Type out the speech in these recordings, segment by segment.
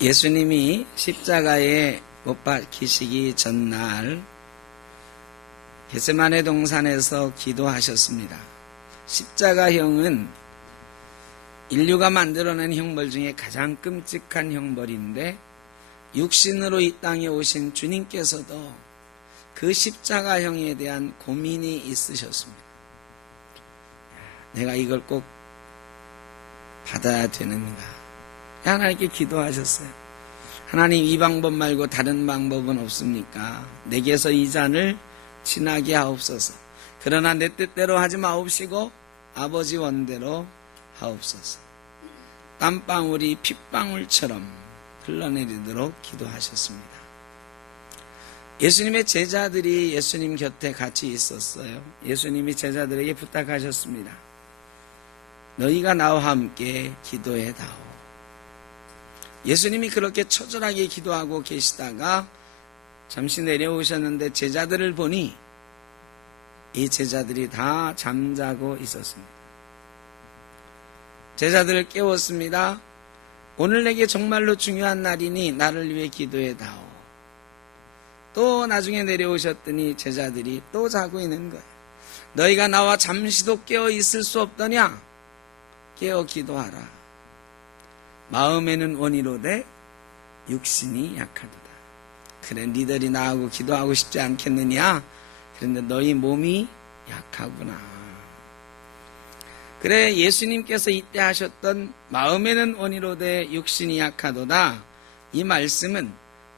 예수님이 십자가에 못 박히시기 전날 겟세마네 동산에서 기도하셨습니다. 십자가형은 인류가 만들어낸 형벌 중에 가장 끔찍한 형벌인데 육신으로 이 땅에 오신 주님께서도 그 십자가형에 대한 고민이 있으셨습니다. 내가 이걸 꼭 받아야 되는가? 하나님께 기도하셨어요. 하나님, 이 방법 말고 다른 방법은 없습니까? 내게서 이 잔을 지나게 하옵소서. 그러나 내 뜻대로 하지 마옵시고 아버지 원대로 하옵소서. 땀방울이 핏방울처럼 흘러내리도록 기도하셨습니다. 예수님의 제자들이 예수님 곁에 같이 있었어요. 예수님이 제자들에게 부탁하셨습니다. 너희가 나와 함께 기도해 다오. 예수님이 그렇게 처절하게 기도하고 계시다가 잠시 내려오셨는데 제자들을 보니 이 제자들이 다 잠자고 있었습니다. 제자들을 깨웠습니다. 오늘 내게 정말로 중요한 날이니 나를 위해 기도해 다오. 또 나중에 내려오셨더니 제자들이 또 자고 있는 거예요. 너희가 나와 잠시도 깨어 있을 수 없더냐? 깨어 기도하라. 마음에는 원이로되 육신이 약하도다. 그래, 니들이 나하고 기도하고 싶지 않겠느냐? 그런데 너희 몸이 약하구나. 그래, 예수님께서 이때 하셨던 마음에는 원이로되 육신이 약하도다, 이 말씀은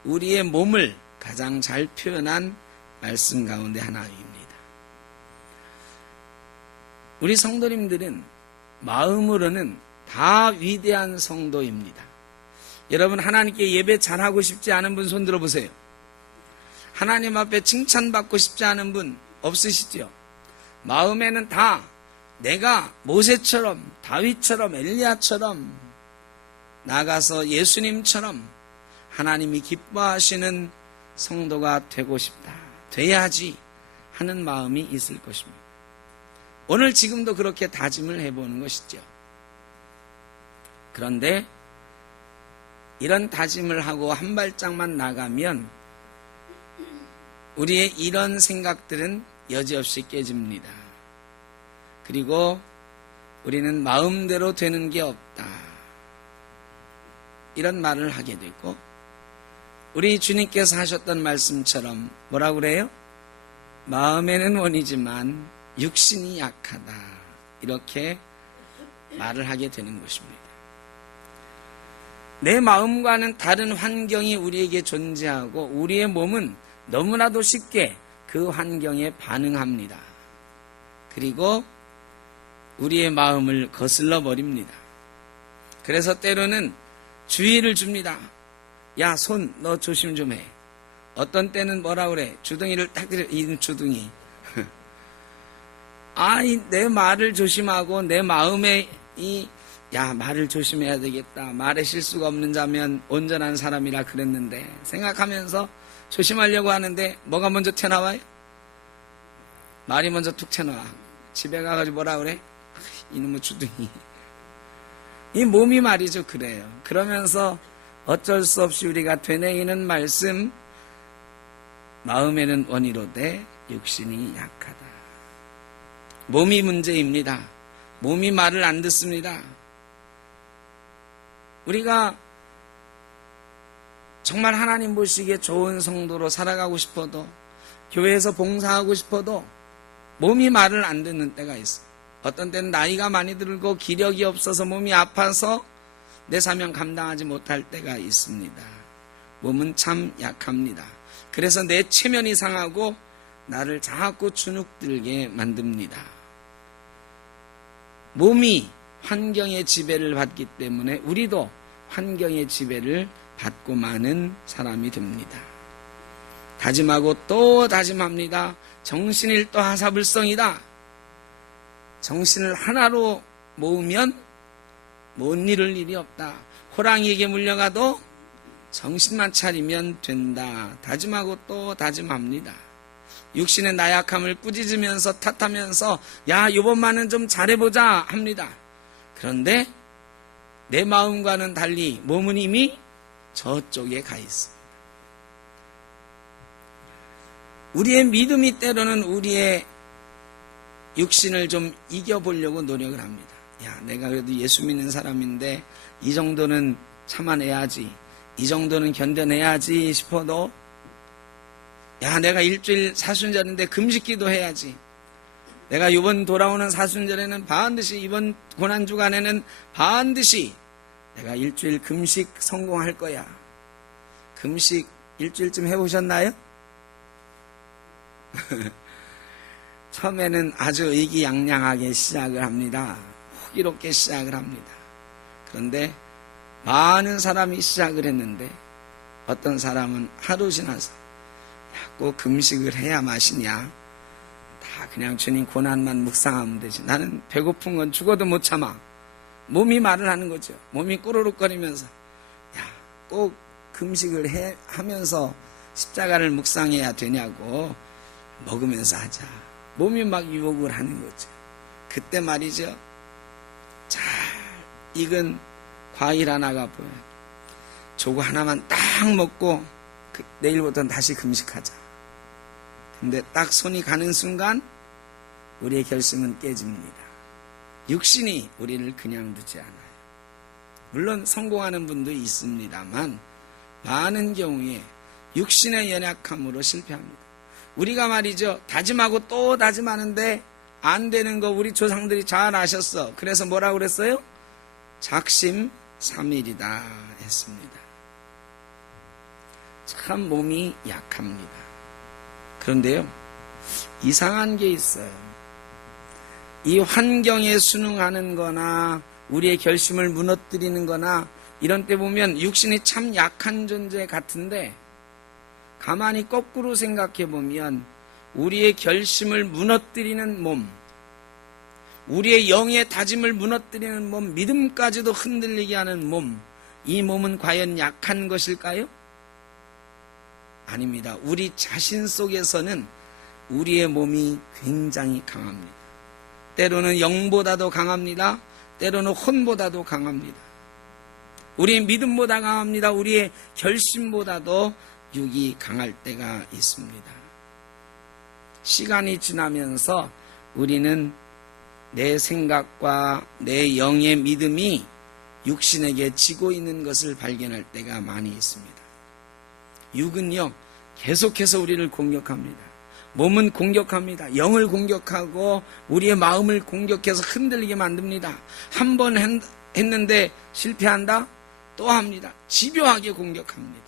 우리의 몸을 가장 잘 표현한 말씀 가운데 하나입니다. 우리 성도님들은 마음으로는 다 위대한 성도입니다. 여러분, 하나님께 예배 잘하고 싶지 않은 분 손 들어보세요. 하나님 앞에 칭찬받고 싶지 않은 분 없으시죠? 마음에는 다 내가 모세처럼, 다윗처럼, 엘리야처럼 나가서 예수님처럼 하나님이 기뻐하시는 성도가 되고 싶다, 돼야지 하는 마음이 있을 것입니다. 오늘 지금도 그렇게 다짐을 해보는 것이죠. 그런데 이런 다짐을 하고 한 발짝만 나가면 우리의 이런 생각들은 여지없이 깨집니다. 그리고 우리는 마음대로 되는 게 없다, 이런 말을 하게 되고, 우리 주님께서 하셨던 말씀처럼 뭐라고 그래요? 마음에는 원이지만 육신이 약하다, 이렇게 말을 하게 되는 것입니다. 내 마음과는 다른 환경이 우리에게 존재하고 우리의 몸은 너무나도 쉽게 그 환경에 반응합니다. 그리고 우리의 마음을 거슬러 버립니다. 그래서 때로는 주의를 줍니다. 야, 손 너 조심 좀 해. 어떤 때는 뭐라 그래? 주둥이를 딱 들여, 이 주둥이. 내 말을 조심하고 내 마음에 말을 조심해야 되겠다. 말에 실수가 없는 자면 온전한 사람이라 그랬는데 생각하면서 조심하려고 하는데 뭐가 먼저 튀어나와요? 말이 먼저 툭 튀어나와. 집에 가가지고 뭐라 그래? 이놈의 주둥이. 이 몸이 말이죠. 그래요. 그러면서 어쩔 수 없이 우리가 되뇌이는 말씀, 마음에는 원이로되 육신이 약하다. 몸이 문제입니다. 몸이 말을 안 듣습니다. 우리가 정말 하나님 보시기에 좋은 성도로 살아가고 싶어도, 교회에서 봉사하고 싶어도 몸이 말을 안 듣는 때가 있어요. 어떤 때는 나이가 많이 들고 기력이 없어서 몸이 아파서 내 사명 감당하지 못할 때가 있습니다. 몸은 참 약합니다. 그래서 내 체면이 상하고 나를 자꾸 주눅들게 만듭니다. 몸이 환경의 지배를 받기 때문에 우리도 환경의 지배를 받고 마는 사람이 됩니다. 다짐하고 또 다짐합니다. 정신일도 하사불성이다. 정신을 하나로 모으면 못 이룰 일이 없다. 호랑이에게 물려가도 정신만 차리면 된다. 다짐하고 또 다짐합니다. 육신의 나약함을 꾸짖으면서 탓하면서 야, 이번만은 좀 잘해보자 합니다. 그런데 내 마음과는 달리 몸은 이미 저쪽에 가 있습니다. 우리의 믿음이 때로는 우리의 육신을 좀 이겨보려고 노력을 합니다. 야, 내가 그래도 예수 믿는 사람인데 이 정도는 참아내야지, 이 정도는 견뎌내야지 싶어도, 야, 내가 일주일 사순절인데 금식기도 해야지, 내가 이번 돌아오는 사순절에는 반드시, 이번 고난주간에는 반드시 내가 일주일 금식 성공할 거야. 금식 일주일쯤 해보셨나요? 처음에는 아주 의기양양하게 시작을 합니다. 호기롭게 시작을 합니다. 그런데 많은 사람이 시작을 했는데 어떤 사람은 하루 지나서 야, 꼭 금식을 해야 마시냐, 다 그냥 주님 고난만 묵상하면 되지, 나는 배고픈 건 죽어도 못 참아. 몸이 말을 하는 거죠. 몸이 꼬르륵거리면서 야, 꼭 금식을 하면서 십자가를 묵상해야 되냐고, 먹으면서 하자. 몸이 막 유혹을 하는 거죠. 그때 말이죠, 잘 익은 과일 하나가 보여요. 저거 하나만 딱 먹고 내일부터는 다시 금식하자. 근데 딱 손이 가는 순간 우리의 결심은 깨집니다. 육신이 우리를 그냥 두지 않아요. 물론 성공하는 분도 있습니다만 많은 경우에 육신의 연약함으로 실패합니다. 우리가 말이죠, 다짐하고 또 다짐하는데 안 되는 거 우리 조상들이 잘 아셨어. 그래서 뭐라고 그랬어요? 작심삼일이다 했습니다. 참 몸이 약합니다. 그런데요, 이상한 게 있어요. 이 환경에 순응하는 거나 우리의 결심을 무너뜨리는 거나 이런 때 보면 육신이 참 약한 존재 같은데, 가만히 거꾸로 생각해 보면 우리의 결심을 무너뜨리는 몸, 우리의 영의 다짐을 무너뜨리는 몸, 믿음까지도 흔들리게 하는 몸, 이 몸은 과연 약한 것일까요? 아닙니다. 우리 자신 속에서는 우리의 몸이 굉장히 강합니다. 때로는 영보다도 강합니다. 때로는 혼보다도 강합니다. 우리의 믿음보다 강합니다. 우리의 결심보다도 육이 강할 때가 있습니다. 시간이 지나면서 우리는 내 생각과 내 영의 믿음이 육신에게 지고 있는 것을 발견할 때가 많이 있습니다. 육은요, 계속해서 우리를 공격합니다. 몸은 공격합니다. 영을 공격하고 우리의 마음을 공격해서 흔들리게 만듭니다. 한 번 했는데 실패한다? 또 합니다. 집요하게 공격합니다.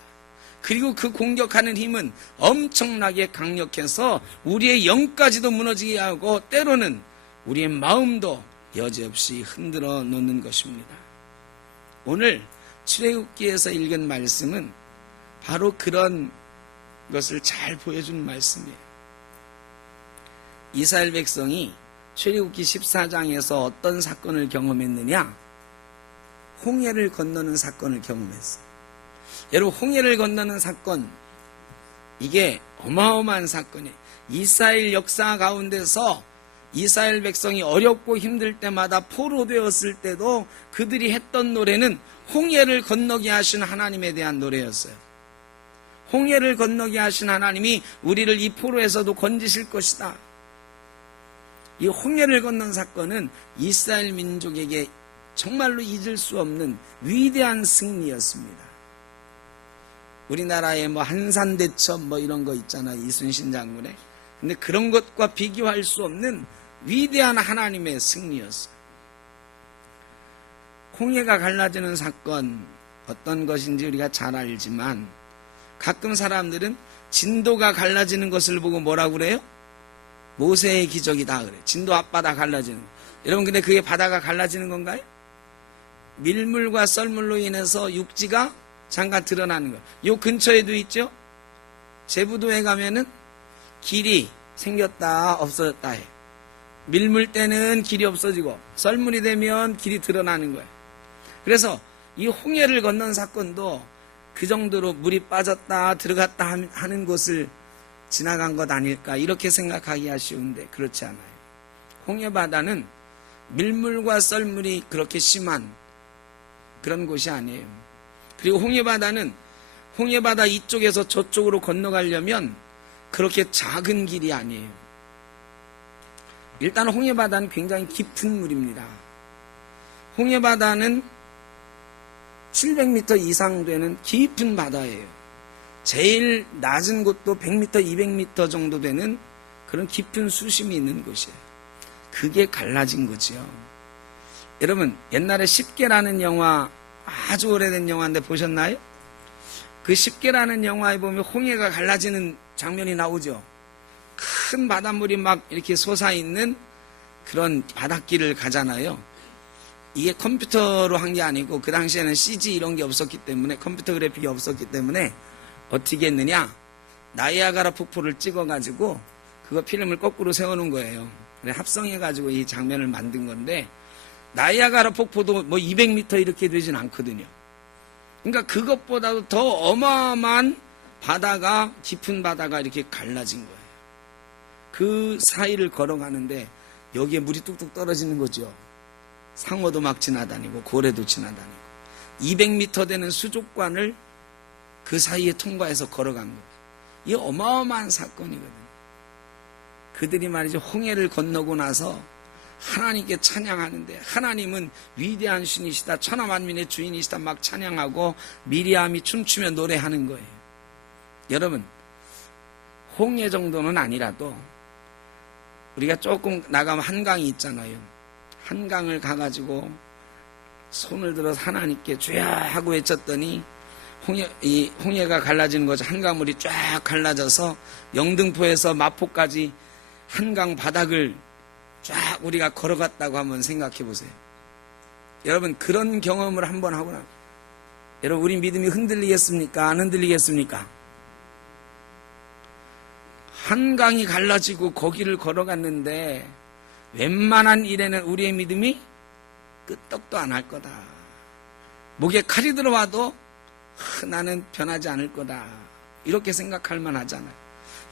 그리고 그 공격하는 힘은 엄청나게 강력해서 우리의 영까지도 무너지게 하고 때로는 우리의 마음도 여지없이 흔들어 놓는 것입니다. 오늘 출애굽기에서 읽은 말씀은 바로 그런 것을 잘 보여준 말씀이에요. 이스라엘 백성이 출애굽기 14장에서 어떤 사건을 경험했느냐? 홍해를 건너는 사건을 경험했어요. 여러분, 홍해를 건너는 사건, 이게 어마어마한 사건이에요. 이스라엘 역사 가운데서 이스라엘 백성이 어렵고 힘들 때마다 포로되었을 때도 그들이 했던 노래는 홍해를 건너게 하신 하나님에 대한 노래였어요. 홍해를 건너게 하신 하나님이 우리를 이 포로에서도 건지실 것이다. 이 홍해를 건넌 사건은 이스라엘 민족에게 정말로 잊을 수 없는 위대한 승리였습니다. 우리나라에 한산대첩 이런 거 있잖아요. 이순신 장군의. 근데 그런 것과 비교할 수 없는 위대한 하나님의 승리였어요. 홍해가 갈라지는 사건 어떤 것인지 우리가 잘 알지만 가끔 사람들은 진도가 갈라지는 것을 보고 뭐라고 그래요? 모세의 기적이다 그래. 진도 앞바다 갈라지는 거. 여러분, 근데 그게 바다가 갈라지는 건가요? 밀물과 썰물로 인해서 육지가 잠깐 드러나는 거. 요 근처에도 있죠? 제부도에 가면은 길이 생겼다 없어졌다 해. 밀물 때는 길이 없어지고 썰물이 되면 길이 드러나는 거예요. 그래서 이 홍해를 건넌 사건도 그 정도로 물이 빠졌다 들어갔다 하는 곳을 지나간 것 아닐까 이렇게 생각하기 아쉬운데 그렇지 않아요. 홍해바다는 밀물과 썰물이 그렇게 심한 그런 곳이 아니에요. 그리고 홍해바다 이쪽에서 저쪽으로 건너가려면 그렇게 작은 길이 아니에요. 일단 홍해바다는 굉장히 깊은 물입니다. 홍해바다는 700m 이상 되는 깊은 바다예요. 제일 낮은 곳도 100m, 200m 정도 되는 그런 깊은 수심이 있는 곳이에요. 그게 갈라진 거죠. 여러분, 옛날에 십계라는 영화, 아주 오래된 영화인데 보셨나요? 그 십계라는 영화에 보면 홍해가 갈라지는 장면이 나오죠. 큰 바닷물이 막 이렇게 솟아있는 그런 바닷길을 가잖아요. 이게 컴퓨터로 한 게 아니고 그 당시에는 CG 이런 게 없었기 때문에, 컴퓨터 그래픽이 없었기 때문에 어떻게 했느냐, 나이아가라 폭포를 찍어가지고 그거 필름을 거꾸로 세워놓은 거예요. 합성해가지고 이 장면을 만든 건데, 나이아가라 폭포도 뭐 200m 이렇게 되진 않거든요. 그러니까 그것보다도 더 어마어마한 바다가, 깊은 바다가 이렇게 갈라진 거예요. 그 사이를 걸어가는데 여기에 물이 뚝뚝 떨어지는 거죠. 상어도 막 지나다니고 고래도 지나다니고 200m 되는 수족관을 그 사이에 통과해서 걸어간 거예요. 이게 어마어마한 사건이거든요. 그들이 말이죠, 홍해를 건너고 나서 하나님께 찬양하는데, 하나님은 위대한 신이시다, 천하만민의 주인이시다 막 찬양하고 미리암이 춤추며 노래하는 거예요. 여러분, 홍해 정도는 아니라도 우리가 조금 나가면 한강이 있잖아요. 한강을 가가지고 손을 들어서 하나님께 주여 하고 외쳤더니 홍해가 갈라지는 거죠. 한강물이 쫙 갈라져서 영등포에서 마포까지 한강 바닥을 쫙 우리가 걸어갔다고 한번 생각해 보세요. 여러분, 그런 경험을 한번 하고 나면 여러분, 우리 믿음이 흔들리겠습니까? 안 흔들리겠습니까? 한강이 갈라지고 거기를 걸어갔는데 웬만한 일에는 우리의 믿음이 끄떡도 안 할 거다. 목에 칼이 들어와도 나는 변하지 않을 거다. 이렇게 생각할 만하잖아요.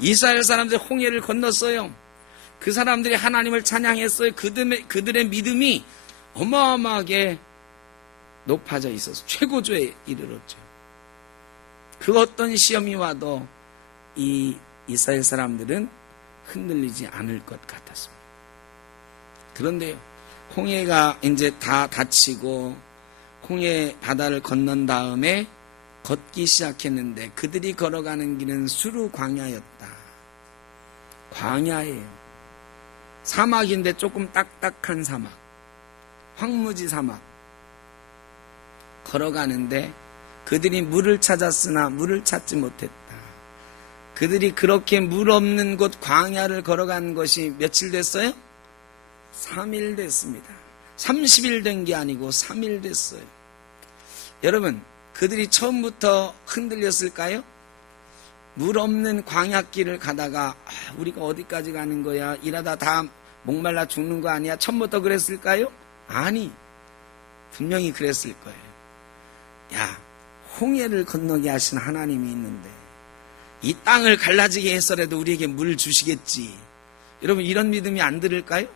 이스라엘 사람들이 홍해를 건넜어요. 그 사람들이 하나님을 찬양했어요. 그들의 믿음이 어마어마하게 높아져 있어서 최고조에 이르렀죠. 그 어떤 시험이 와도 이 이스라엘 사람들은 흔들리지 않을 것 같았습니다. 그런데요, 홍해가 이제 다 닫히고 홍해 바다를 건넌 다음에 걷기 시작했는데 그들이 걸어가는 길은 수루 광야였다. 광야예요. 사막인데 조금 딱딱한 사막, 황무지 사막. 걸어가는데 그들이 물을 찾았으나 물을 찾지 못했다. 그들이 그렇게 물 없는 곳 광야를 걸어간 것이 며칠 됐어요? 3일 됐습니다. 30일 된 게 아니고 3일 됐어요. 여러분, 그들이 처음부터 흔들렸을까요? 물 없는 광야길을 가다가 우리가 어디까지 가는 거야? 일하다 다 목말라 죽는 거 아니야? 처음부터 그랬을까요? 아니, 분명히 그랬을 거예요. 야, 홍해를 건너게 하신 하나님이 있는데 이 땅을 갈라지게 해서라도 우리에게 물 주시겠지. 여러분, 이런 믿음이 안 들을까요?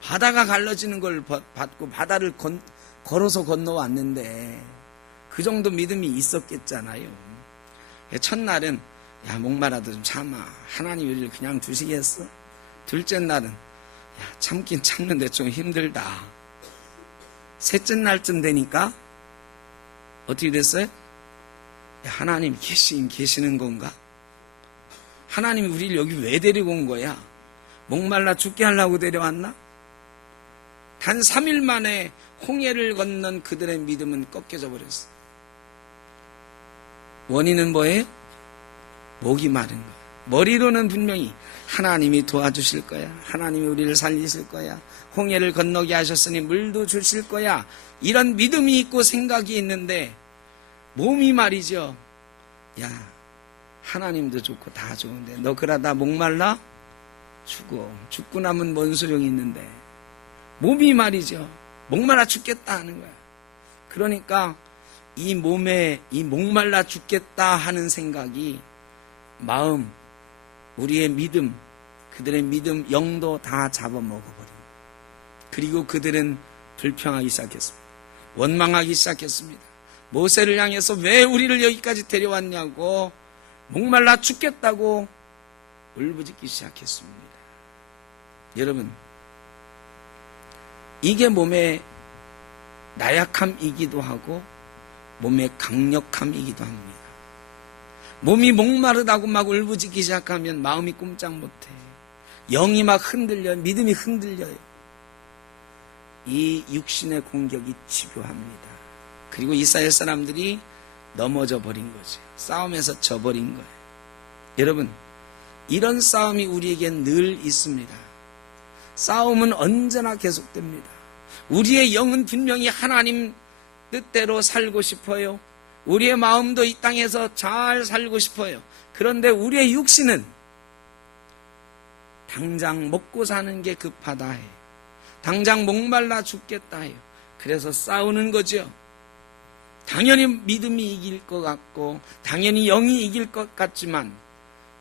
바다가 갈라지는 걸 받고 바다를 걸어서 건너왔는데 그 정도 믿음이 있었겠잖아요. 첫날은 야, 목마라도 좀 참아. 하나님 우리를 그냥 두시겠어? 둘째 날은 야, 참긴 참는데 좀 힘들다. 셋째 날쯤 되니까 어떻게 됐어요? 야, 하나님 계시는 건가? 하나님이 우리를 여기 왜 데리고 온 거야? 목말라 죽게 하려고 데려왔나? 단 3일 만에 홍해를 건넌 그들의 믿음은 꺾여져 버렸어. 원인은 뭐예요? 목이 마른 거야. 머리로는 분명히 하나님이 도와주실 거야. 하나님이 우리를 살리실 거야. 홍해를 건너게 하셨으니 물도 주실 거야. 이런 믿음이 있고 생각이 있는데 몸이 말이죠. 야, 하나님도 좋고 다 좋은데 너 그러다 목말라 죽고 나면 뭔 소용이 있는데 몸이 말이죠. 목말라 죽겠다 하는 거야. 그러니까 이 몸에 이 목말라 죽겠다 하는 생각이 마음, 우리의 믿음, 그들의 믿음 영도 다 잡아먹어버립니다. 그리고 그들은 불평하기 시작했습니다. 원망하기 시작했습니다. 모세를 향해서 왜 우리를 여기까지 데려왔냐고 목말라 죽겠다고 울부짖기 시작했습니다. 여러분, 이게 몸의 나약함이기도 하고 몸의 강력함이기도 합니다. 몸이 목마르다고 막 울부짖기 시작하면 마음이 꼼짝 못해. 영이 막 흔들려요. 믿음이 흔들려요. 이 육신의 공격이 집요합니다. 그리고 이스라엘 사람들이 넘어져 버린 거죠. 싸움에서 져버린 거예요. 여러분, 이런 싸움이 우리에겐 늘 있습니다. 싸움은 언제나 계속됩니다. 우리의 영은 분명히 하나님 뜻대로 살고 싶어요. 우리의 마음도 이 땅에서 잘 살고 싶어요. 그런데 우리의 육신은 당장 먹고 사는 게 급하다 해요. 당장 목말라 죽겠다 해요. 그래서 싸우는 거죠. 당연히 믿음이 이길 것 같고 당연히 영이 이길 것 같지만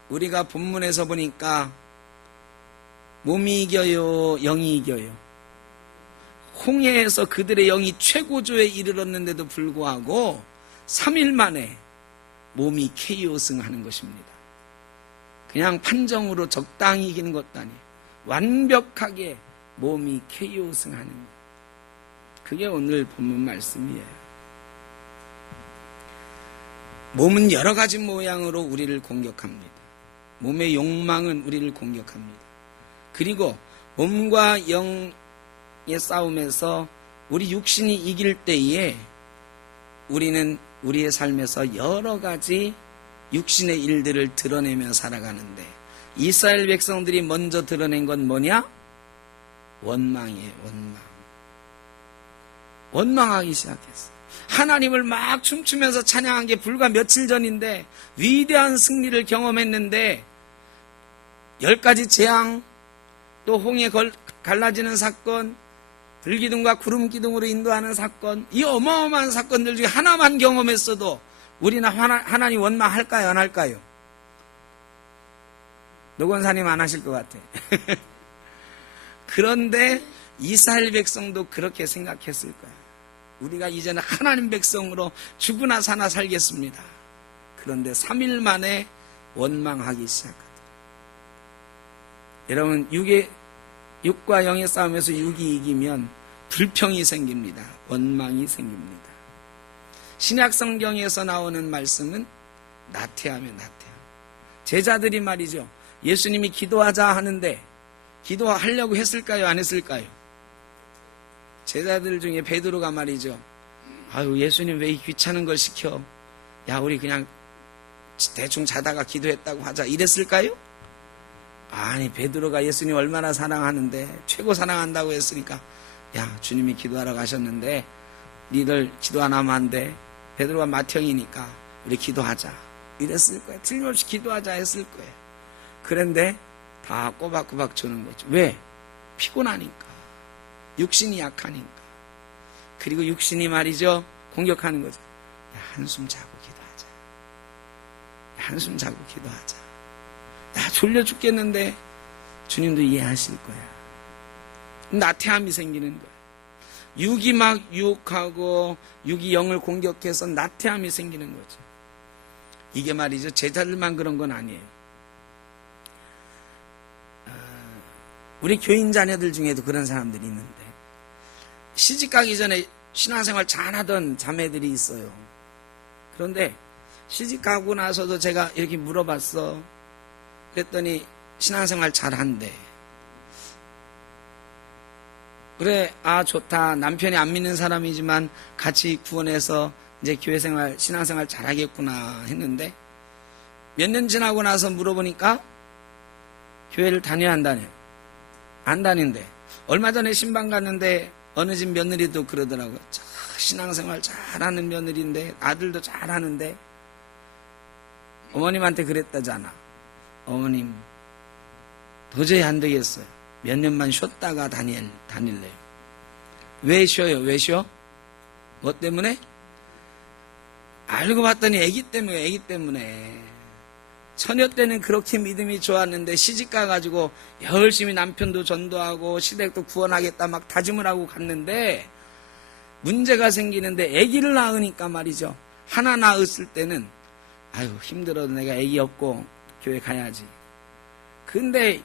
우리가 본문에서 보니까 몸이 이겨요, 영이 이겨요. 홍해에서 그들의 영이 최고조에 이르렀는데도 불구하고 3일 만에 몸이 KO 승하는 것입니다. 그냥 판정으로 적당히 이기는 것도 아니에요. 완벽하게 몸이 KO 승하는 것. 그게 오늘 본문 말씀이에요. 몸은 여러 가지 모양으로 우리를 공격합니다. 몸의 욕망은 우리를 공격합니다. 그리고 몸과 영의 싸움에서 우리 육신이 이길 때에 우리는 우리의 삶에서 여러 가지 육신의 일들을 드러내며 살아가는데 이스라엘 백성들이 먼저 드러낸 건 뭐냐? 원망이에요. 원망하기 시작했어요. 하나님을 막 춤추면서 찬양한 게 불과 며칠 전인데 위대한 승리를 경험했는데 10가지 재앙, 또 홍해 갈라지는 사건, 들기둥과 구름기둥으로 인도하는 사건, 이 어마어마한 사건들 중에 하나만 경험했어도 우리는 하나님 원망할까요? 안 할까요? 노건사님 안 하실 것 같아. 그런데 이스라엘 백성도 그렇게 생각했을 거야. 우리가 이제는 하나님 백성으로 죽으나 사나 살겠습니다. 그런데 3일 만에 원망하기 시작하더라. 여러분, 육과 영의 싸움에서 육이 이기면 불평이 생깁니다. 원망이 생깁니다. 신약 성경에서 나오는 말씀은 나태함이에요. 나태함. 제자들이 말이죠. 예수님이 기도하자 하는데 기도하려고 했을까요? 안 했을까요? 제자들 중에 베드로가 말이죠. 아유, 예수님 왜 이 귀찮은 걸 시켜? 야, 우리 그냥 대충 자다가 기도했다고 하자. 이랬을까요? 아니, 베드로가 예수님 얼마나 사랑하는데 최고 사랑한다고 했으니까 야, 주님이 기도하러 가셨는데 니들 기도 안 하면 안 돼. 베드로가 맏형이니까 우리 기도하자. 이랬을 거예요. 틀림없이 기도하자 했을 거예요. 그런데 다 꼬박꼬박 주는 거죠. 왜? 피곤하니까. 육신이 약하니까. 그리고 육신이 말이죠. 공격하는 거죠. 야, 한숨 자고 기도하자. 야, 한숨 자고 기도하자. 야, 졸려 죽겠는데 주님도 이해하실 거야. 나태함이 생기는 거야. 육이 막 유혹하고 육이 영을 공격해서 나태함이 생기는 거죠. 이게 말이죠. 제자들만 그런 건 아니에요. 우리 교인 자녀들 중에도 그런 사람들이 있는데 시집가기 전에 신앙생활 잘하던 자매들이 있어요. 그런데 시집가고 나서도 제가 이렇게 물어봤어. 그랬더니 신앙생활 잘한대. 그래, 아, 좋다. 남편이 안 믿는 사람이지만 같이 구원해서 이제 교회생활, 신앙생활 잘하겠구나 했는데 몇 년 지나고 나서 물어보니까 교회를 다녀야 한다네요. 안 다닌대. 얼마 전에 신방 갔는데 어느 집 며느리도 그러더라고요. 신앙생활 잘하는 며느리인데 아들도 잘하는데 어머님한테 그랬다잖아. 어머님 도저히 안 되겠어요. 몇 년만 쉬었다가 다닐래요. 왜 쉬어요? 왜 쉬어? 뭐 때문에? 알고 봤더니 애기 때문에. 처녀 때는 그렇게 믿음이 좋았는데 시집 가가지고 열심히 남편도 전도하고 시댁도 구원하겠다 막 다짐을 하고 갔는데 문제가 생기는데 아기를 낳으니까 말이죠. 하나 낳았을 때는 아유 힘들어도 내가 아기 없고 교회 가야지. 근데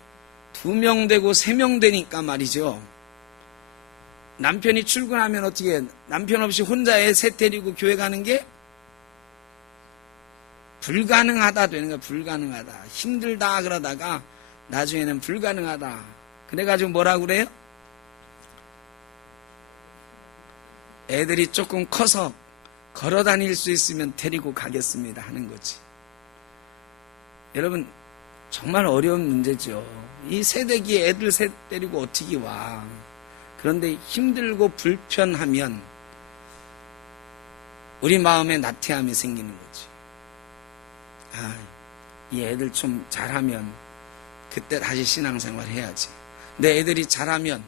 2명 되고 3명 되니까 말이죠. 남편이 출근하면 어떻게 해? 남편 없이 혼자 애 셋 데리고 교회 가는 게 불가능하다 되는 거야. 불가능하다. 힘들다 그러다가 나중에는 불가능하다. 그래가지고 뭐라고 그래요? 애들이 조금 커서 걸어 다닐 수 있으면 데리고 가겠습니다 하는 거지. 여러분 정말 어려운 문제죠. 이 새댁이 애들 셋 데리고 어떻게 와. 그런데 힘들고 불편하면 우리 마음에 나태함이 생기는 거지. 이 애들 좀 잘하면 그때 다시 신앙생활 해야지. 내 애들이 잘하면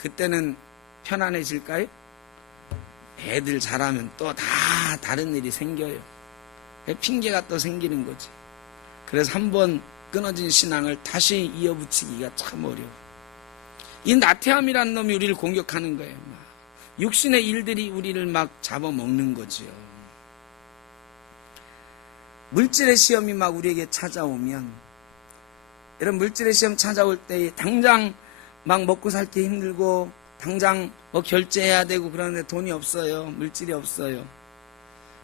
그때는 편안해질까요? 애들 잘하면 또 다 다른 일이 생겨요. 핑계가 또 생기는 거지. 그래서 한번 끊어진 신앙을 다시 이어붙이기가 참 어려워. 이 나태함이란 놈이 우리를 공격하는 거예요. 육신의 일들이 우리를 막 잡아먹는 거지요. 물질의 시험이 막 우리에게 찾아오면, 여러분 물질의 시험 찾아올 때 당장 막 먹고 살기 힘들고 당장 뭐 결제해야 되고 그러는데 돈이 없어요. 물질이 없어요.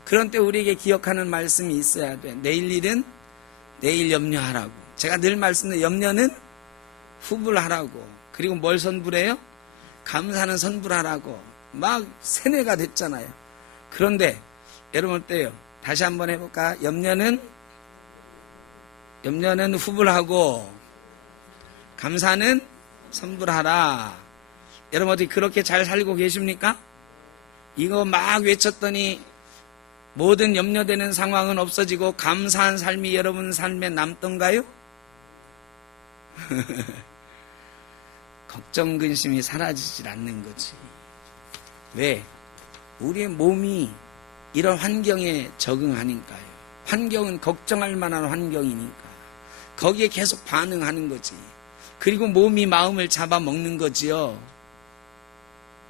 그런 때 우리에게 기억하는 말씀이 있어야 돼. 내일 일은 내일 염려하라고. 제가 늘 말씀드린 염려는 후불하라고. 그리고 뭘 선불해요? 감사는 선불하라고. 막 세뇌가 됐잖아요. 그런데 여러분 어때요? 다시 한번 해볼까? 염려는 후불하고 감사는 선불하라. 여러분 어떻게 그렇게 잘 살고 계십니까? 이거 막 외쳤더니 모든 염려되는 상황은 없어지고 감사한 삶이 여러분 삶에 남던가요? 걱정 근심이 사라지질 않는 거지. 왜? 우리의 몸이 이런 환경에 적응하니까요. 환경은 걱정할 만한 환경이니까 거기에 계속 반응하는 거지. 그리고 몸이 마음을 잡아먹는 거지요.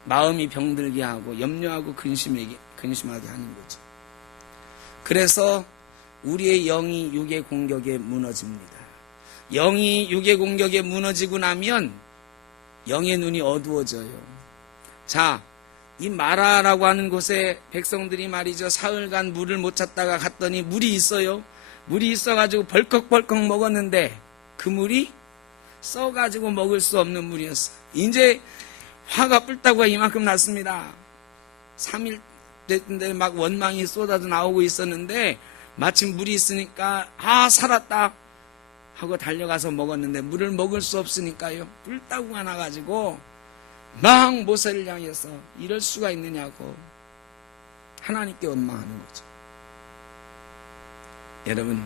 마음이 병들게 하고 염려하고 근심하게 하는 거죠. 그래서 우리의 영이 육의 공격에 무너집니다. 영이 육의 공격에 무너지고 나면 영의 눈이 어두워져요. 자, 이 마라라고 하는 곳에 백성들이 말이죠. 사흘간 물을 못 찾다가 갔더니 물이 있어요. 물이 있어가지고 벌컥벌컥 먹었는데 그 물이 써가지고 먹을 수 없는 물이었어요. 이제 화가 뿔따구가 이만큼 났습니다. 3일 됐는데 막 원망이 쏟아져 나오고 있었는데 마침 물이 있으니까 살았다 하고 달려가서 먹었는데 물을 먹을 수 없으니까요. 뿔따구가 나가지고 막 모세를 향해서 이럴 수가 있느냐고 하나님께 원망하는 거죠. 여러분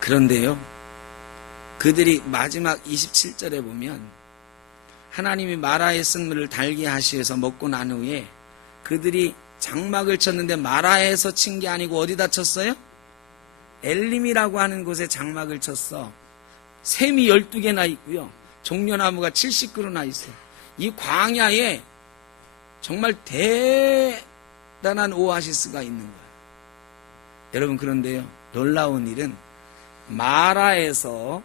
그런데요. 그들이 마지막 27절에 보면 하나님이 마라의 쓴물을 달게 하시어서 먹고 난 후에 그들이 장막을 쳤는데 마라에서 친 게 아니고 어디다 쳤어요? 엘림이라고 하는 곳에 장막을 쳤어. 샘이 12개나 있고요. 종려나무가 70그루나 있어요. 이 광야에 정말 대단한 오아시스가 있는 거예요. 여러분 그런데요. 놀라운 일은 마라에서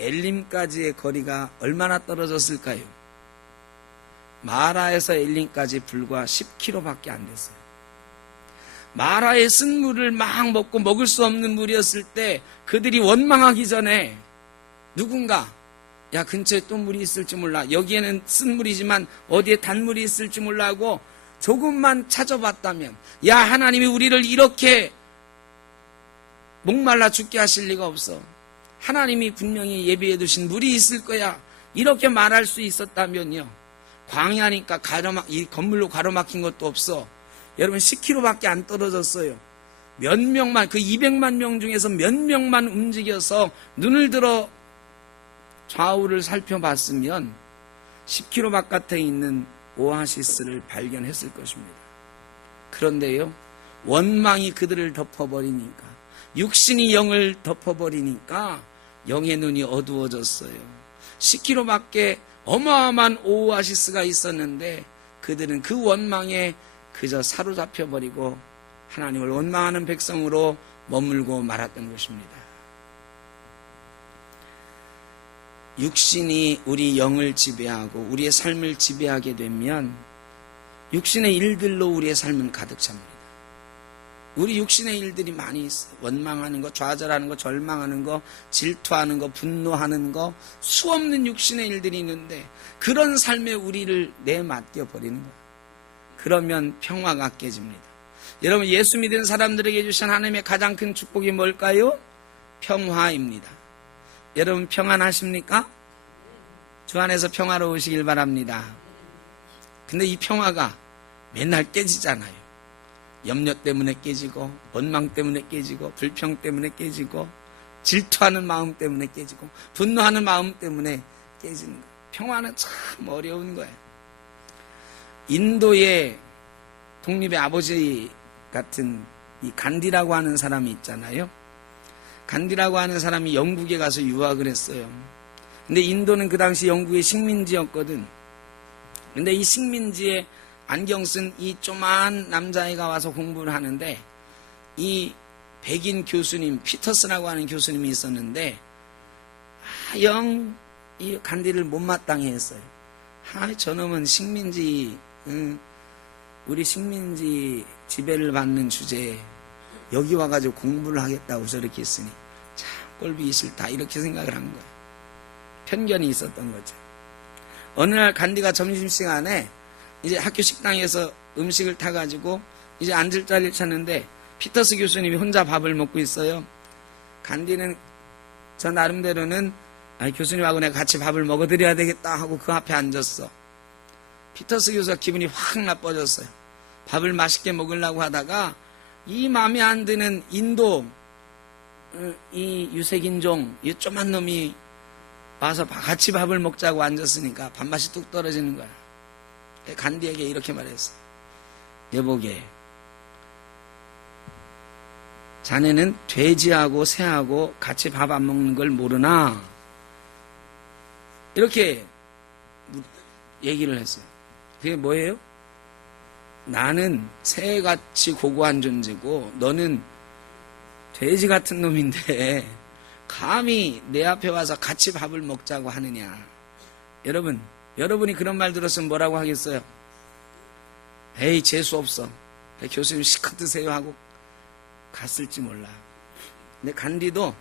엘림까지의 거리가 얼마나 떨어졌을까요? 마라에서 엘림까지 불과 10km밖에 안 됐어요. 마라의 쓴물을 막 먹고 먹을 수 없는 물이었을 때 그들이 원망하기 전에 누군가 야 근처에 또 물이 있을지 몰라. 여기에는 쓴물이지만 어디에 단물이 있을지 몰라 하고 조금만 찾아봤다면 야 하나님이 우리를 이렇게 목말라 죽게 하실 리가 없어. 하나님이 분명히 예비해 두신 물이 있을 거야. 이렇게 말할 수 있었다면요. 광야니까 이 건물로 가로막힌 것도 없어. 여러분 10km밖에 안 떨어졌어요. 몇 명만 그 200만 명 중에서 몇 명만 움직여서 눈을 들어 좌우를 살펴봤으면 10km 바깥에 있는 오아시스를 발견했을 것입니다. 그런데요. 원망이 그들을 덮어버리니까 육신이 영을 덮어버리니까 영의 눈이 어두워졌어요. 10km밖에 어마어마한 오아시스가 있었는데 그들은 그 원망에 그저 사로잡혀버리고 하나님을 원망하는 백성으로 머물고 말았던 것입니다. 육신이 우리 영을 지배하고 우리의 삶을 지배하게 되면 육신의 일들로 우리의 삶은 가득 찹니다. 우리 육신의 일들이 많이 있어요. 원망하는 거, 좌절하는 거, 절망하는 거, 질투하는 거, 분노하는 거, 수없는 육신의 일들이 있는데 그런 삶에 우리를 내맡겨 버리는 거예요. 그러면 평화가 깨집니다. 여러분, 예수 믿는 사람들에게 주신 하나님의 가장 큰 축복이 뭘까요? 평화입니다. 여러분 평안하십니까? 주 안에서 평화로우시길 바랍니다. 근데 이 평화가 맨날 깨지잖아요. 염려 때문에 깨지고, 원망 때문에 깨지고, 불평 때문에 깨지고, 질투하는 마음 때문에 깨지고, 분노하는 마음 때문에 깨지는 거예요. 평화는 참 어려운 거예요. 인도의 독립의 아버지 같은 이 간디라고 하는 사람이 있잖아요. 간디라고 하는 사람이 영국에 가서 유학을 했어요. 근데 인도는 그 당시 영국의 식민지였거든. 근데 이 식민지에 안경 쓴 이 조그만 남자애가 와서 공부를 하는데 이 백인 교수님, 피터스라고 하는 교수님이 있었는데 영 이 간디를 못마땅해 했어요. 저놈은 식민지, 우리 식민지 지배를 받는 주제에 여기 와가지고 공부를 하겠다고 저렇게 했으니 참 꼴보기 싫다 이렇게 생각을 한 거예요. 편견이 있었던 거죠. 어느 날 간디가 점심시간에 이제 학교 식당에서 음식을 타가지고 이제 앉을 자리를 찾는데 피터스 교수님이 혼자 밥을 먹고 있어요. 간디는 저 나름대로는 교수님하고 내가 같이 밥을 먹어드려야 되겠다 하고 그 앞에 앉았어. 피터스 교수가 기분이 확 나빠졌어요. 밥을 맛있게 먹으려고 하다가 이 마음에 안 드는 인도 이 유색인종 이 조그만 놈이 와서 같이 밥을 먹자고 앉았으니까 밥맛이 뚝 떨어지는 거야. 간디에게 이렇게 말했어. 여보게, 자네는 돼지하고 새하고 같이 밥 안 먹는 걸 모르나? 이렇게 얘기를 했어요. 그게 뭐예요? 나는 새같이 고고한 존재고 너는 돼지 같은 놈인데 감히 내 앞에 와서 같이 밥을 먹자고 하느냐. 여러분이 그런 말 들었으면 뭐라고 하겠어요? 에이, 재수없어. 교수님 시컷 드세요 하고 갔을지 몰라. 근데 간디도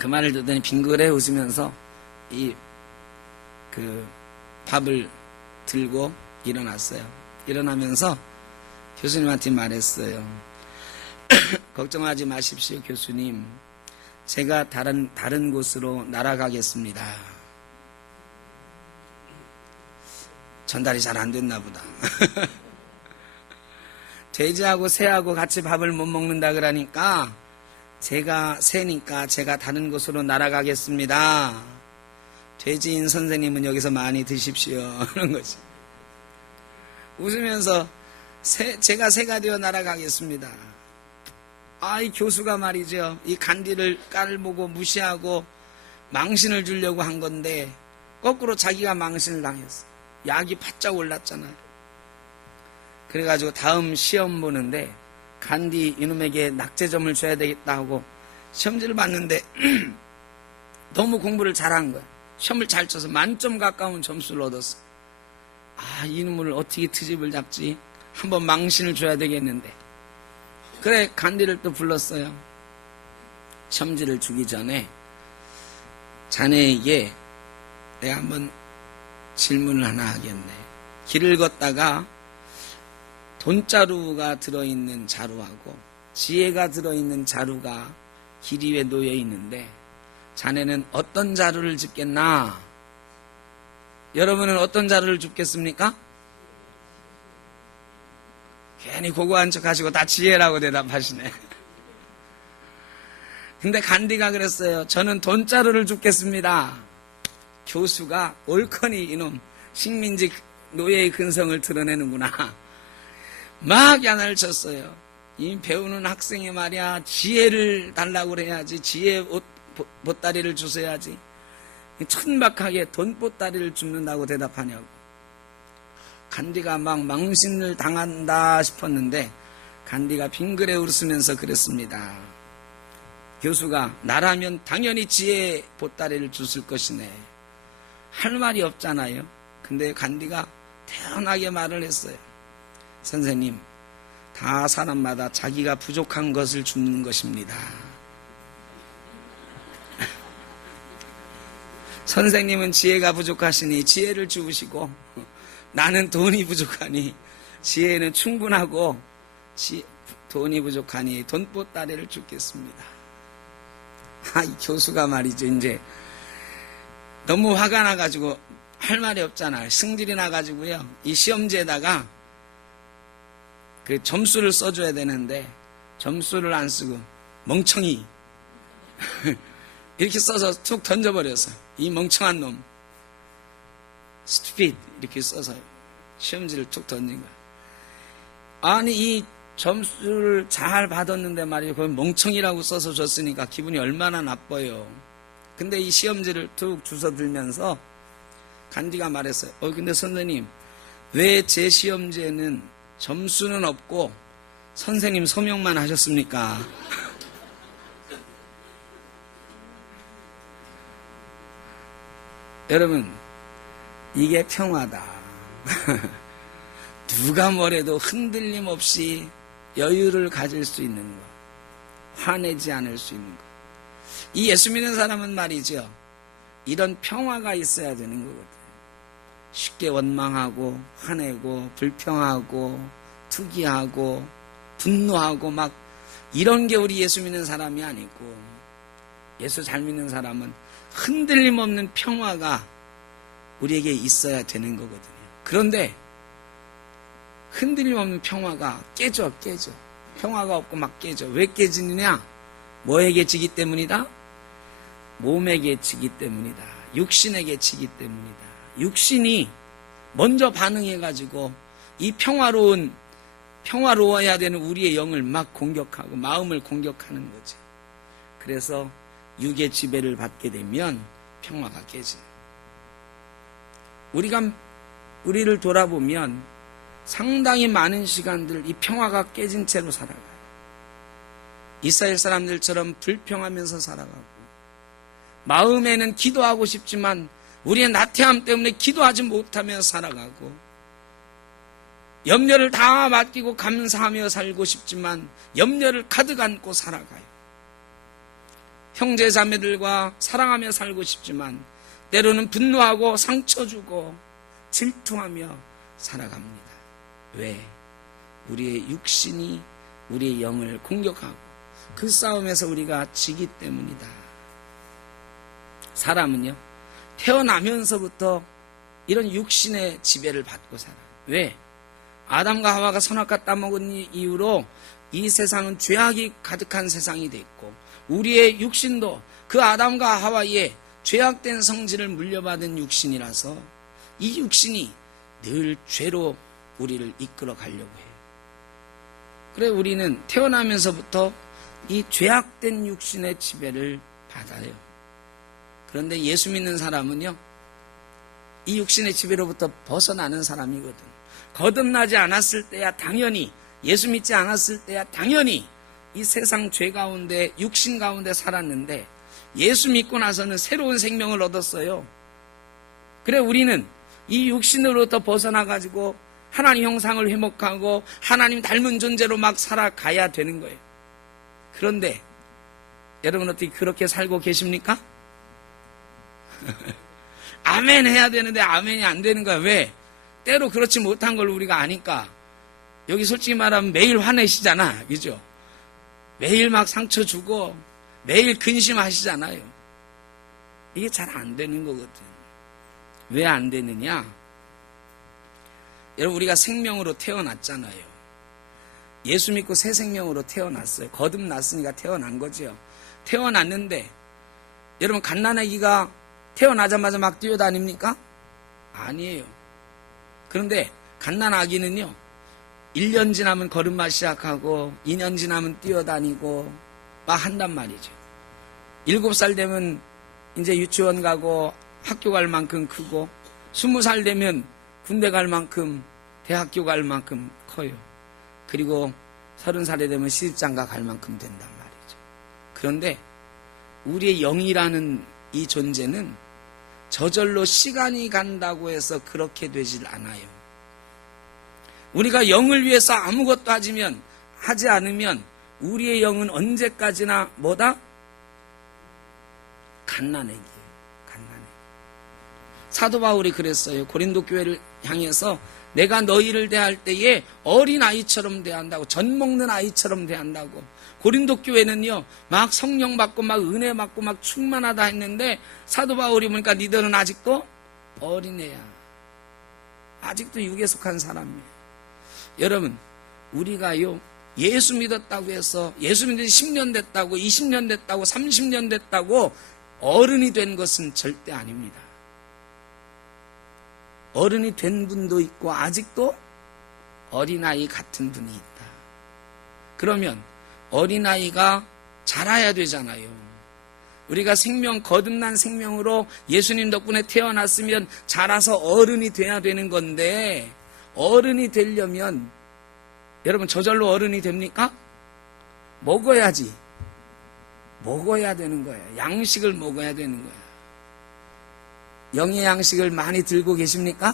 그 말을 듣더니 빙그레 웃으면서 밥을 들고 일어났어요. 일어나면서 교수님한테 말했어요. 걱정하지 마십시오, 교수님. 제가 다른 곳으로 날아가겠습니다. 전달이 잘 안 됐나 보다. 돼지하고 새하고 같이 밥을 못 먹는다 그러니까 제가 새니까 제가 다른 곳으로 날아가겠습니다. 돼지인 선생님은 여기서 많이 드십시오. 그런 거지. 웃으면서 제가 새가 되어 날아가겠습니다. 이 교수가 말이죠. 이 간디를 깔보고 무시하고 망신을 주려고 한 건데 거꾸로 자기가 망신을 당했어. 약이 바짝 올랐잖아요. 그래가지고 다음 시험 보는데 간디 이놈에게 낙제점을 줘야 되겠다 하고 시험지를 봤는데 너무 공부를 잘한 거야. 시험을 잘 쳐서 만점 가까운 점수를 얻었어. 이놈을 어떻게 트집을 잡지? 한번 망신을 줘야 되겠는데. 그래, 간디를 또 불렀어요. 시험지를 주기 전에 자네에게 내가 한번 질문을 하나 하겠네. 길을 걷다가 돈자루가 들어있는 자루하고 지혜가 들어있는 자루가 길 위에 놓여 있는데 자네는 어떤 자루를 줍겠나? 여러분은 어떤 자루를 줍겠습니까? 괜히 고고한 척 하시고 다 지혜라고 대답하시네. 근데 간디가 그랬어요. 저는 돈자루를 줍겠습니다. 교수가 옳거니 이놈 식민지 노예의 근성을 드러내는구나. 막 야단을 쳤어요. 이 배우는 학생이 말이야 지혜를 달라고 그래야지. 지혜 보따리를 주셔야지. 천박하게 돈보따리를 줍는다고 대답하냐고. 간디가 막 망신을 당한다 싶었는데 간디가 빙그레 웃으면서 그랬습니다. 교수가 나라면 당연히 지혜 보따리를 줬을 것이네. 할 말이 없잖아요. 근데 간디가 태연하게 말을 했어요. 선생님, 다 사람마다 자기가 부족한 것을 줍는 것입니다. 선생님은 지혜가 부족하시니 지혜를 주시고 나는 돈이 부족하니 지혜는 충분하고 돈이 부족하니 돈보따리를 주겠습니다. 이 교수가 말이죠. 이제 너무 화가 나가지고 할 말이 없잖아요. 승질이 나가지고요. 이 시험지에다가 그 점수를 써줘야 되는데 점수를 안 쓰고 멍청이 이렇게 써서 툭 던져버려서 이 멍청한 놈 stupid 이렇게 써서 시험지를 툭 던진 거야. 아니 이 점수를 잘 받았는데 말이에요. 거기 멍청이라고 써서 줬으니까 기분이 얼마나 나빠요. 근데 이 시험지를 툭 주워 들면서 간디가 말했어요. 근데 선생님 왜 제 시험지에는 점수는 없고 선생님 서명만 하셨습니까? 여러분 이게 평화다. 누가 뭐래도 흔들림 없이 여유를 가질 수 있는 것, 화내지 않을 수 있는 것. 이 예수 믿는 사람은 말이죠, 이런 평화가 있어야 되는 거거든요. 쉽게 원망하고 화내고 불평하고 투기하고 분노하고 막 이런 게 우리 예수 믿는 사람이 아니고, 예수 잘 믿는 사람은 흔들림 없는 평화가 우리에게 있어야 되는 거거든요. 그런데 흔들림 없는 평화가 깨져. 평화가 없고 막 깨져. 왜 깨지느냐? 뭐에게 지기 때문이다? 몸에게 지기 때문이다. 육신에게 지기 때문이다. 육신이 먼저 반응해가지고 이 평화로워야 되는 우리의 영을 막 공격하고 마음을 공격하는 거지. 그래서 육의 지배를 받게 되면 평화가 깨져요. 우리를 돌아보면 상당히 많은 시간들 이 평화가 깨진 채로 살아가요. 이스라엘 사람들처럼 불평하면서 살아가고, 마음에는 기도하고 싶지만 우리의 나태함 때문에 기도하지 못하며 살아가고, 염려를 다 맡기고 감사하며 살고 싶지만 염려를 가득 안고 살아가요. 형제 자매들과 사랑하며 살고 싶지만 때로는 분노하고 상처 주고 질투하며 살아갑니다. 왜? 우리의 육신이 우리의 영을 공격하고 그 싸움에서 우리가 지기 때문이다. 사람은요, 태어나면서부터 이런 육신의 지배를 받고 살아요. 왜? 아담과 하와가 선악과 따먹은 이후로 이 세상은 죄악이 가득한 세상이 됐고, 우리의 육신도 그 아담과 하와의 죄악된 성질을 물려받은 육신이라서 이 육신이 늘 죄로 우리를 이끌어 가려고 해요. 그래 우리는 태어나면서부터 이 죄악된 육신의 지배를 받아요. 그런데 예수 믿는 사람은요, 이 육신의 지배로부터 벗어나는 사람이거든. 거듭나지 않았을 때야 당연히, 예수 믿지 않았을 때야 당연히 이 세상 죄 가운데 육신 가운데 살았는데 예수 믿고 나서는 새로운 생명을 얻었어요. 그래 우리는 이 육신으로부터 벗어나가지고 하나님 형상을 회복하고 하나님 닮은 존재로 막 살아가야 되는 거예요. 그런데 여러분 어떻게 그렇게 살고 계십니까? 아멘 해야 되는데 아멘이 안 되는 거야. 왜? 때로 그렇지 못한 걸 우리가 아니까. 여기 솔직히 말하면 매일 화내시잖아. 그죠? 매일 막 상처 주고 매일 근심하시잖아요. 이게 잘 안 되는 거거든. 왜 안 되느냐? 여러분 우리가 생명으로 태어났잖아요. 예수 믿고 새 생명으로 태어났어요. 거듭났으니까 태어난 거죠. 태어났는데 여러분 갓난아기가 태어나자마자 막 뛰어다닙니까? 아니에요. 그런데 갓난아기는요, 1년 지나면 걸음마 시작하고 2년 지나면 뛰어다니고 막 한단 말이죠. 7살 되면 이제 유치원 가고 학교 갈 만큼 크고 20살 되면 군대 갈 만큼 대학교 갈 만큼 커요. 그리고 30살이 되면 시집장가 갈 만큼 된단 말이죠. 그런데 우리의 영이라는 이 존재는 저절로 시간이 간다고 해서 그렇게 되질 않아요. 우리가 영을 위해서 아무것도 하지 않으면 우리의 영은 언제까지나 뭐다? 갓난아기예요. 갓난아기. 사도 바울이 그랬어요. 고린도 교회를 향해서 내가 너희를 대할 때에 어린아이처럼 대한다고, 젖 먹는 아이처럼 대한다고. 고린도 교회는요, 막 성령 받고 막 은혜 받고 막 충만하다 했는데 사도 바울이 보니까 니들은 아직도 어린애야. 아직도 육에 속한 사람이에요. 여러분, 우리가요, 예수 믿었다고 해서 예수 믿은 지 10년 됐다고 20년 됐다고 30년 됐다고 어른이 된 것은 절대 아닙니다. 어른이 된 분도 있고 아직도 어린아이 같은 분이 있다. 그러면 어린아이가 자라야 되잖아요. 우리가 거듭난 생명으로 예수님 덕분에 태어났으면 자라서 어른이 돼야 되는 건데, 어른이 되려면 여러분 저절로 어른이 됩니까? 먹어야지. 먹어야 되는 거예요. 양식을 먹어야 되는 거예요. 영의 양식을 많이 들고 계십니까?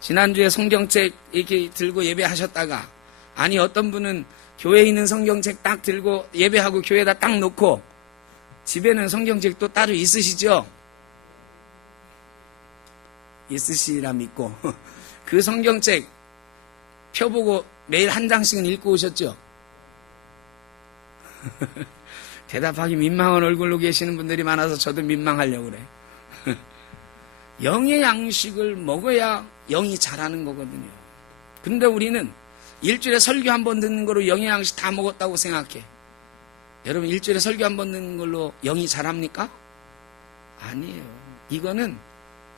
지난주에 성경책 이렇게 들고 예배하셨다가, 아니 어떤 분은 교회에 있는 성경책 딱 들고 예배하고 교회에다 딱 놓고 집에는 성경책 또 따로 있으시죠? 있으시라 믿고 그 성경책 펴보고 매일 한 장씩은 읽고 오셨죠? 대답하기 민망한 얼굴로 계시는 분들이 많아서 저도 민망하려고 그래. 영의 양식을 먹어야 영이 자라는 거거든요. 근데 우리는 일주일에 설교 한 번 듣는 거로 영의 양식 다 먹었다고 생각해. 여러분, 일주일에 설교 한 번 듣는 걸로 영이 자랍니까? 아니에요. 이거는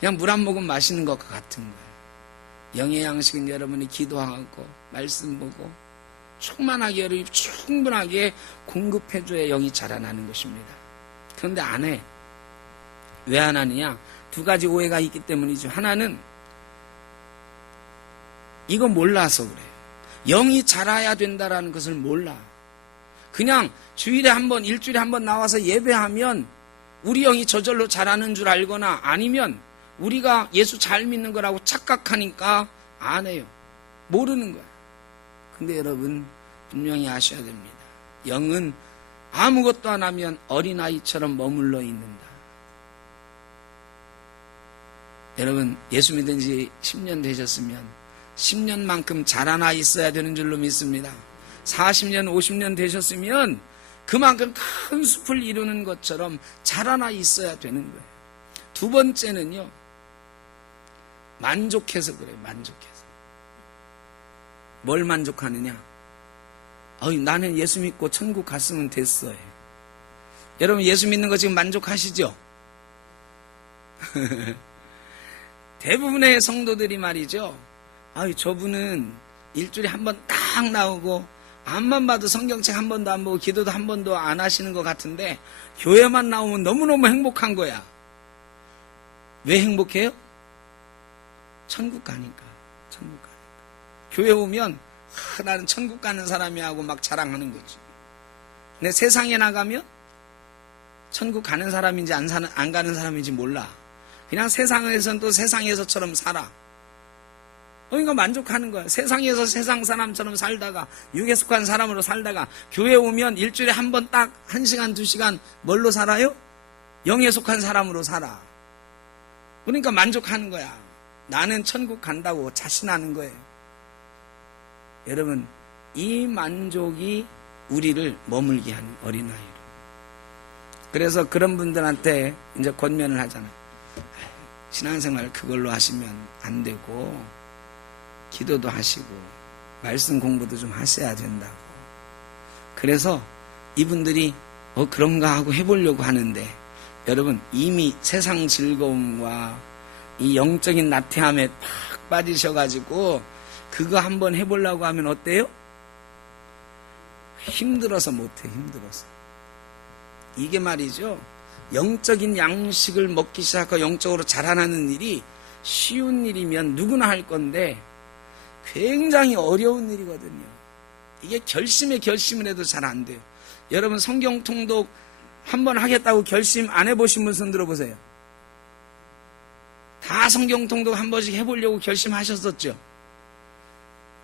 그냥 물 한 모금 마시는 것과 같은 거예요. 영의 양식은 여러분이 기도하고 말씀 보고 충만하게, 여러분이 충분하게 공급해줘야 영이 자라나는 것입니다. 그런데 안 해. 왜 안 하느냐? 두 가지 오해가 있기 때문이죠. 하나는 이거 몰라서 그래요. 영이 자라야 된다라는 것을 몰라. 그냥 주일에 한 번, 일주일에 한 번 나와서 예배하면 우리 영이 저절로 자라는 줄 알거나, 아니면 우리가 예수 잘 믿는 거라고 착각하니까 안 해요. 모르는 거야. 근데 여러분 분명히 아셔야 됩니다. 영은 아무것도 안 하면 어린아이처럼 머물러 있는다. 여러분, 예수 믿은 지 10년 되셨으면 10년만큼 자라나 있어야 되는 줄로 믿습니다. 40년, 50년 되셨으면 그만큼 큰 숲을 이루는 것처럼 자라나 있어야 되는 거예요. 두 번째는요, 만족해서 그래요. 만족해서. 뭘 만족하느냐? 나는 예수 믿고 천국 갔으면 됐어요. 여러분, 예수 믿는 거 지금 만족하시죠? 대부분의 성도들이 말이죠. 저분은 일주일에 한 번 딱 나오고 앞만 봐도 성경책 한 번도 안 보고 기도도 한 번도 안 하시는 것 같은데 교회만 나오면 너무너무 행복한 거야. 왜 행복해요? 천국 가니까. 천국 가니까. 교회 오면 나는 천국 가는 사람이야 하고 막 자랑하는 거지. 근데 세상에 나가면 천국 가는 사람인지 안 가는 사람인지 몰라. 그냥 세상에서는 또 세상에서처럼 살아. 그러니까 만족하는 거야. 세상에서 세상 사람처럼 살다가, 육에 속한 사람으로 살다가, 교회 오면 일주일에 한 번 딱 1시간, 2시간 뭘로 살아요? 영에 속한 사람으로 살아. 그러니까 만족하는 거야. 나는 천국 간다고 자신하는 거예요. 여러분, 이 만족이 우리를 머물게 하는 어린아이로. 그래서 그런 분들한테 이제 권면을 하잖아요. 신앙생활 그걸로 하시면 안 되고, 기도도 하시고 말씀 공부도 좀 하셔야 된다고. 그래서 이분들이 그런가 하고 해보려고 하는데, 여러분, 이미 세상 즐거움과 이 영적인 나태함에 팍 빠지셔가지고 그거 한번 해보려고 하면 어때요? 힘들어서 못해. 힘들어서. 이게 말이죠, 영적인 양식을 먹기 시작하고 영적으로 자라나는 일이 쉬운 일이면 누구나 할 건데 굉장히 어려운 일이거든요. 이게 결심을 해도 잘 안 돼요. 여러분 성경 통독 한번 하겠다고 결심 안 해보신 분 손 들어보세요. 다 성경 통독 한 번씩 해보려고 결심하셨었죠?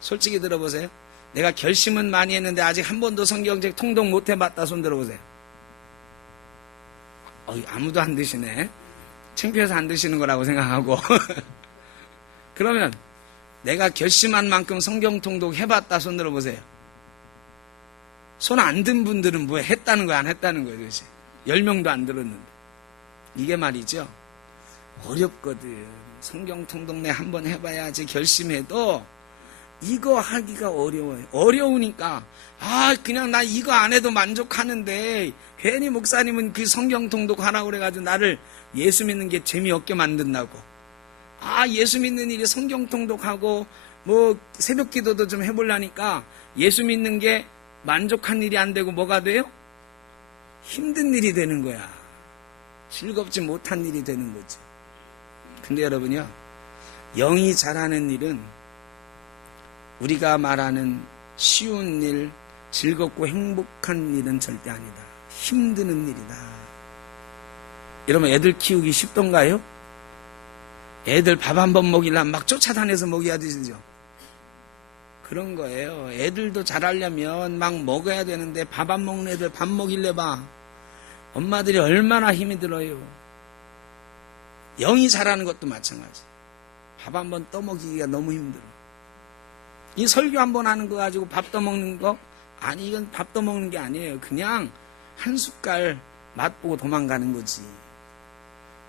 솔직히 들어보세요. 내가 결심은 많이 했는데 아직 한 번도 성경책 통독 못 해봤다 손 들어보세요. 아무도 안 드시네. 창피해서 안 드시는 거라고 생각하고. 그러면 내가 결심한 만큼 성경 통독 해봤다 손 들어보세요. 손 안 든 분들은 뭐 했다는 거야 안 했다는 거예요 도대체. 10명도 안 들었는데. 이게 말이죠. 어렵거든. 성경 통독 내 한번 해봐야지 결심해도 이거 하기가 어려워요. 어려우니까 그냥 나 이거 안 해도 만족하는데 괜히 목사님은 그 성경 통독 하라고 그래가지고 나를 예수 믿는 게 재미없게 만든다고. 예수 믿는 일이 성경 통독하고 뭐 새벽 기도도 좀 해보려니까 예수 믿는 게 만족한 일이 안 되고 뭐가 돼요? 힘든 일이 되는 거야. 즐겁지 못한 일이 되는 거지. 근데 여러분요, 영이 자라는 일은 우리가 말하는 쉬운 일, 즐겁고 행복한 일은 절대 아니다. 힘드는 일이다. 여러분 애들 키우기 쉽던가요? 애들 밥 한 번 먹이려면 막 쫓아다녀서 먹여야 되죠. 그런 거예요. 애들도 잘하려면 막 먹어야 되는데 밥 안 먹는 애들 밥 먹이려 봐. 엄마들이 얼마나 힘이 들어요. 영이 자라는 것도 마찬가지. 밥 한 번 떠먹이기가 너무 힘들어. 이 설교 한 번 하는 거 가지고 밥 떠먹는 거? 아니 이건 밥 떠먹는 게 아니에요. 그냥 한 숟갈 맛보고 도망가는 거지.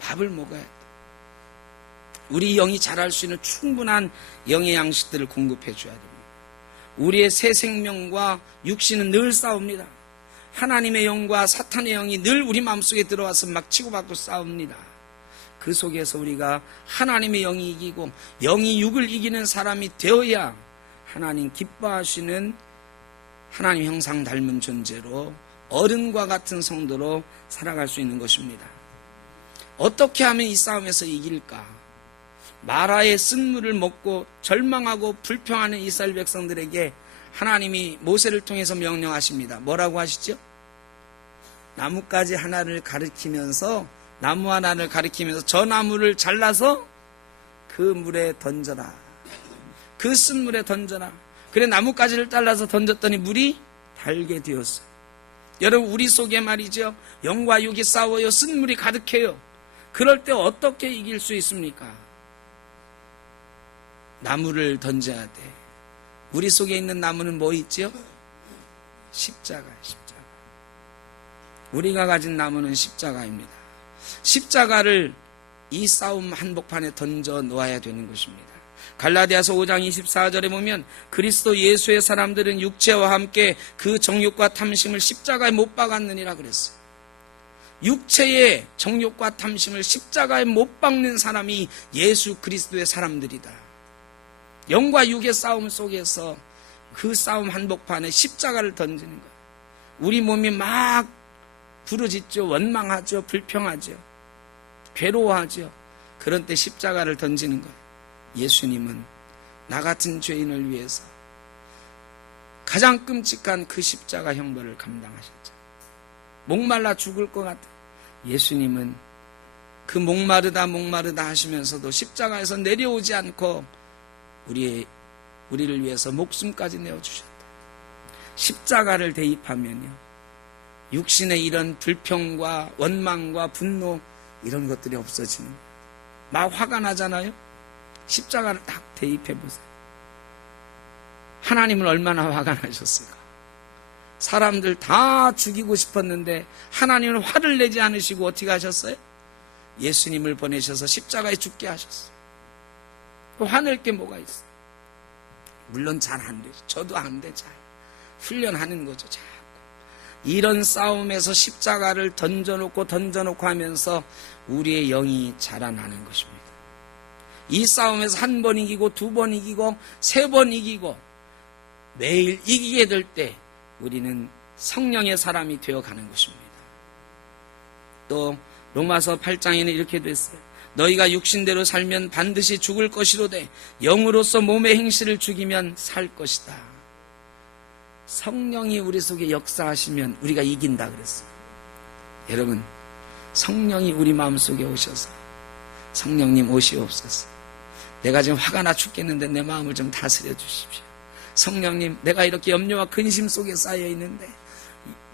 밥을 먹어야 돼. 우리 영이 자랄 수 있는 충분한 영의 양식들을 공급해 줘야 됩니다. 우리의 새 생명과 육신은 늘 싸웁니다. 하나님의 영과 사탄의 영이 늘 우리 마음속에 들어와서 막 치고받고 싸웁니다. 그 속에서 우리가 하나님의 영이 이기고 영이 육을 이기는 사람이 되어야 하나님 기뻐하시는 하나님 형상 닮은 존재로 어른과 같은 성도로 살아갈 수 있는 것입니다. 어떻게 하면 이 싸움에서 이길까? 마라의 쓴물을 먹고 절망하고 불평하는 이스라엘 백성들에게 하나님이 모세를 통해서 명령하십니다. 뭐라고 하시죠? 나뭇가지 하나를 가리키면서 나무 하나를 가리키면서 저 나무를 잘라서 그 물에 던져라. 그 쓴물에 던져라. 그래 나뭇가지를 잘라서 던졌더니 물이 달게 되었어요. 여러분 우리 속에 말이죠. 영과 육이 싸워요. 쓴물이 가득해요. 그럴 때 어떻게 이길 수 있습니까? 나무를 던져야 돼. 우리 속에 있는 나무는 뭐 있죠? 십자가예요. 십자가. 우리가 가진 나무는 십자가입니다. 십자가를 이 싸움 한복판에 던져 놓아야 되는 것입니다. 갈라디아서 5장 24절에 보면 그리스도 예수의 사람들은 육체와 함께 그 정욕과 탐심을 십자가에 못 박았느니라 그랬어요. 육체의 정욕과 탐심을 십자가에 못 박는 사람이 예수 그리스도의 사람들이다. 영과 육의 싸움 속에서 그 싸움 한복판에 십자가를 던지는 거예요. 우리 몸이 막 부르짖죠. 원망하죠. 불평하죠. 괴로워하죠. 그런 때 십자가를 던지는 거예요. 예수님은 나 같은 죄인을 위해서 가장 끔찍한 그 십자가 형벌을 감당하셨죠. 목말라 죽을 것 같아. 예수님은 그 목마르다 하시면서도 십자가에서 내려오지 않고 우리를 위해서 목숨까지 내어주셨다. 십자가를 대입하면요, 육신의 이런 불평과 원망과 분노 이런 것들이 없어지는 거예요. 막 화가 나잖아요. 십자가를 딱 대입해보세요. 하나님은 얼마나 화가 나셨을까? 사람들 다 죽이고 싶었는데 하나님은 화를 내지 않으시고 어떻게 하셨어요? 예수님을 보내셔서 십자가에 죽게 하셨어요. 화낼 게 뭐가 있어요? 물론 잘 안 되죠. 저도 안 돼. 잘 훈련하는 거죠. 자꾸 이런 싸움에서 십자가를 던져놓고 하면서 우리의 영이 자라나는 것입니다. 이 싸움에서 한 번 이기고 두 번 이기고 세 번 이기고 매일 이기게 될 때 우리는 성령의 사람이 되어가는 것입니다. 또 로마서 8장에는 이렇게 됐어요. 너희가 육신대로 살면 반드시 죽을 것이로되 영으로서 몸의 행실을 죽이면 살 것이다. 성령이 우리 속에 역사하시면 우리가 이긴다 그랬어요. 여러분, 성령이 우리 마음속에 오셔서 성령님 오시옵소서. 내가 지금 화가 나 죽겠는데 내 마음을 좀 다스려 주십시오. 성령님, 내가 이렇게 염려와 근심 속에 쌓여 있는데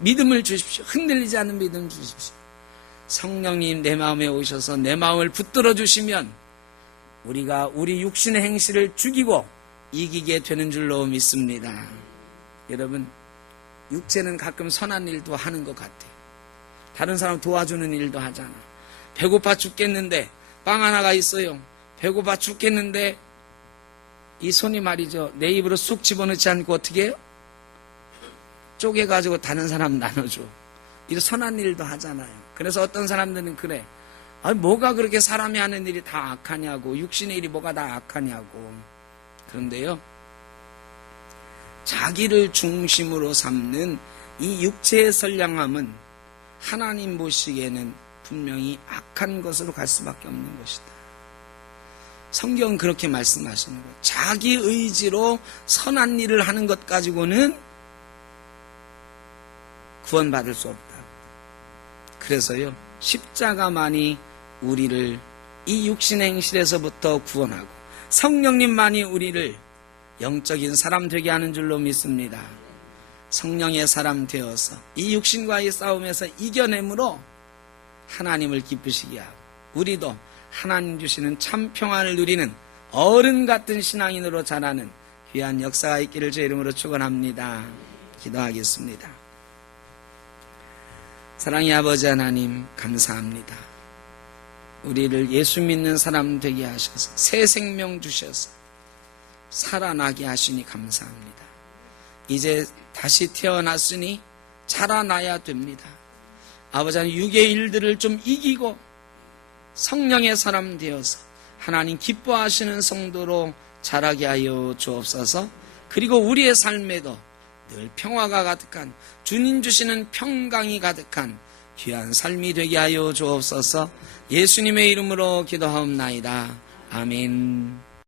믿음을 주십시오. 흔들리지 않는 믿음 주십시오. 성령님 내 마음에 오셔서 내 마음을 붙들어 주시면 우리가 우리 육신의 행실을 죽이고 이기게 되는 줄로 믿습니다. 여러분, 육체는 가끔 선한 일도 하는 것 같아요. 다른 사람 도와주는 일도 하잖아. 배고파 죽겠는데 빵 하나가 있어요. 배고파 죽겠는데 이 손이 말이죠, 내 입으로 쑥 집어넣지 않고 어떻게 해요? 쪼개가지고 다른 사람 나눠줘. 이런 선한 일도 하잖아요. 그래서 어떤 사람들은 그래, 뭐가 그렇게 사람이 하는 일이 다 악하냐고, 육신의 일이 뭐가 다 악하냐고. 그런데요, 자기를 중심으로 삼는 이 육체의 선량함은 하나님 보시기에는 분명히 악한 것으로 갈 수밖에 없는 것이다. 성경은 그렇게 말씀하시는 거예요. 자기 의지로 선한 일을 하는 것 가지고는 구원받을 수 없다. 그래서요, 십자가만이 우리를 이 육신의 행실에서부터 구원하고 성령님만이 우리를 영적인 사람 되게 하는 줄로 믿습니다. 성령의 사람 되어서 이 육신과의 싸움에서 이겨내므로 하나님을 기쁘시게 하고 우리도 하나님 주시는 참 평안을 누리는 어른 같은 신앙인으로 자라는 귀한 역사가 있기를 제 이름으로 축원합니다. 기도하겠습니다. 사랑의 아버지 하나님, 감사합니다. 우리를 예수 믿는 사람 되게 하셔서 새 생명 주셔서 살아나게 하시니 감사합니다. 이제 다시 태어났으니 자라나야 됩니다. 아버지 하나님, 육의 일들을 좀 이기고 성령의 사람 되어서 하나님 기뻐하시는 성도로 자라게 하여 주옵소서. 그리고 우리의 삶에도 늘 평화가 가득한, 주님 주시는 평강이 가득한 귀한 삶이 되게 하여 주옵소서. 예수님의 이름으로 기도하옵나이다. 아멘.